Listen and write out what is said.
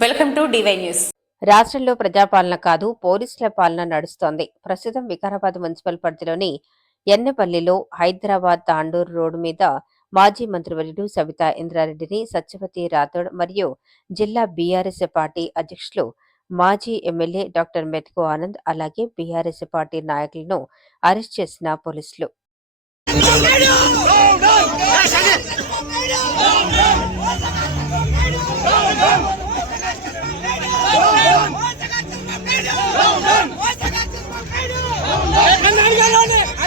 Welcome to DY news. రాష్ట్రంలో ప్రజాపాలన కాదు పోలీసుల పాలన నడుస్తోంది. ప్రస్తుతం వికారాబాద్ మున్సిపల్ పరిధిలోని ఎన్నెపల్లిలో హైదరాబాద్ తాండూరు రోడ్డు మీద మాజీ మంత్రివర్యుడు సవితా ఇంద్రారెడ్డిని సత్యవతి రాథోడ్ మరియు జిల్లా బీఆర్ఎస్ పార్టీ అధ్యక్షులు మాజీ ఎమ్మెల్యే డాక్టర్ మెతుకు ఆనంద్ అలాగే బీఆర్ఎస్ పార్టీ నాయకులను అరెస్ట్ చేసిన పోలీసులు.